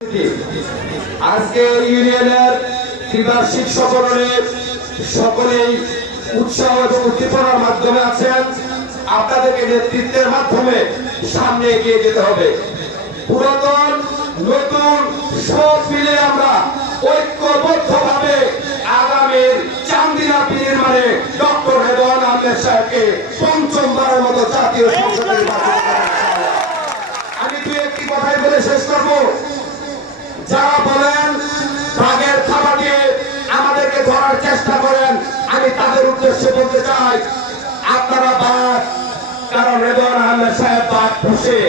আজকে ইউনিয়নের ত্রিবার্ষিক সম্মেলনে সকলেই উৎসাহ এবং উদ্দীপনার মাধ্যমে আছেন। আপনাদেরকে নেতৃত্বের মাধ্যমে সামনে এগিয়ে যেতে হবে। পুরাতন নতুন সব মিলে আমরা ঐক্যবদ্ধভাবে আগামীর চান্দিনা নির্মাণে ডক্টর রেদওয়ান আহমেদ সাহেবকে পঞ্চমবারের মতো জাতীয় সংসদে নির্বাচিত করার। আমি দু একটি কথাই বলে শেষ করবো। যারা বলেন বাঘের থাবা দিয়ে আমাদেরকে ধরার চেষ্টা করেন, আমি তাদের উদ্দেশ্যে বলতে চাই, আপনারা বাঘ, কারণ রেদওয়ান আহমেদ সাহেব বাঘ পুষে।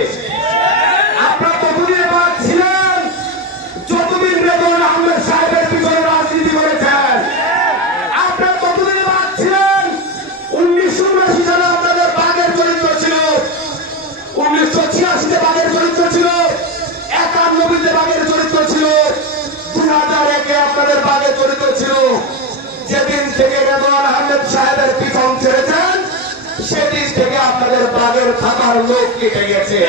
আপনারা ততদিন বাঘ ছিলেন যতদিন রেদওয়ান আহমেদ সাহেবের পিছনে রাজনীতি করেছেন। আপনারা ততদিন বাঘ ছিলেন 1979 সালে আপনাদের বাঘের চরিত্র ছিল, 1986-তে বাঘের চরিত্র ছিল, 91-তে বাঘের চরিত্র ছিল, 2001-এ আপনাদের বাঘের চরিত্র ছিল। যেদিন থেকে রেদওয়ান আহমেদ সাহেবের পিছন ছেড়েছেন সেদিন থেকে আপনাদের বাঘের থাকার লোক কেটে গেছে।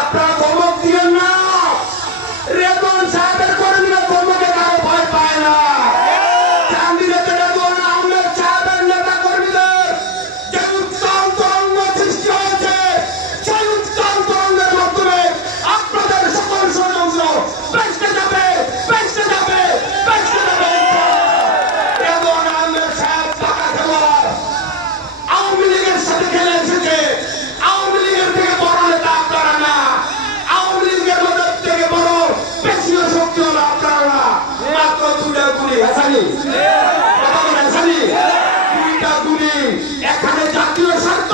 আপনারা ধমক দিলেন না, রেদওয়ান সাহেবের কর্মীরা ধমকে কারো ভয় পায় না। চান্দিনাতে রেদওয়ান আহমেদ সাহেবের নেতা কর্মীদের যে উত্তাল তরঙ্গ সৃষ্টি হয়েছে, সেই উত্তাল তরঙ্গের মাধ্যমে আপনাদের সকল ষড়যন্ত্র ভেস্তে যাবে, ভেস্তে যাবে, ভেস্তে যাবে। রেদওয়ান আহমেদ সাহেব টাকা খেলোয়াড়, আওয়ামী লীগের সাথে খেলে এসেছে। আওয়ামী লীগের থেকে বড় নেতা আপনারা না, আওয়ামী লীগের মধ্যে থেকে বড় পেশীয় শক্তি হলো আপনারা না। মাত্র দুটা গুলি হাসানি, হাসানি দুইটা গুলি। এখানে জাতীয় স্বার্থ,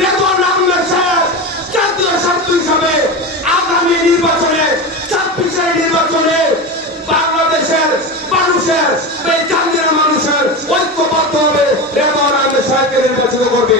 রেদওয়ান আহমেদ সাহেব জাতীয় স্বার্থ হিসাবে আগামী নির্বাচনে 26-এর নির্বাচনে বাংলাদেশের মানুষের, এই চান্দিনা মানুষের ঐক্যবদ্ধ হবে রেদওয়ান আহমেদ সাহেবকে নির্বাচিত করবে।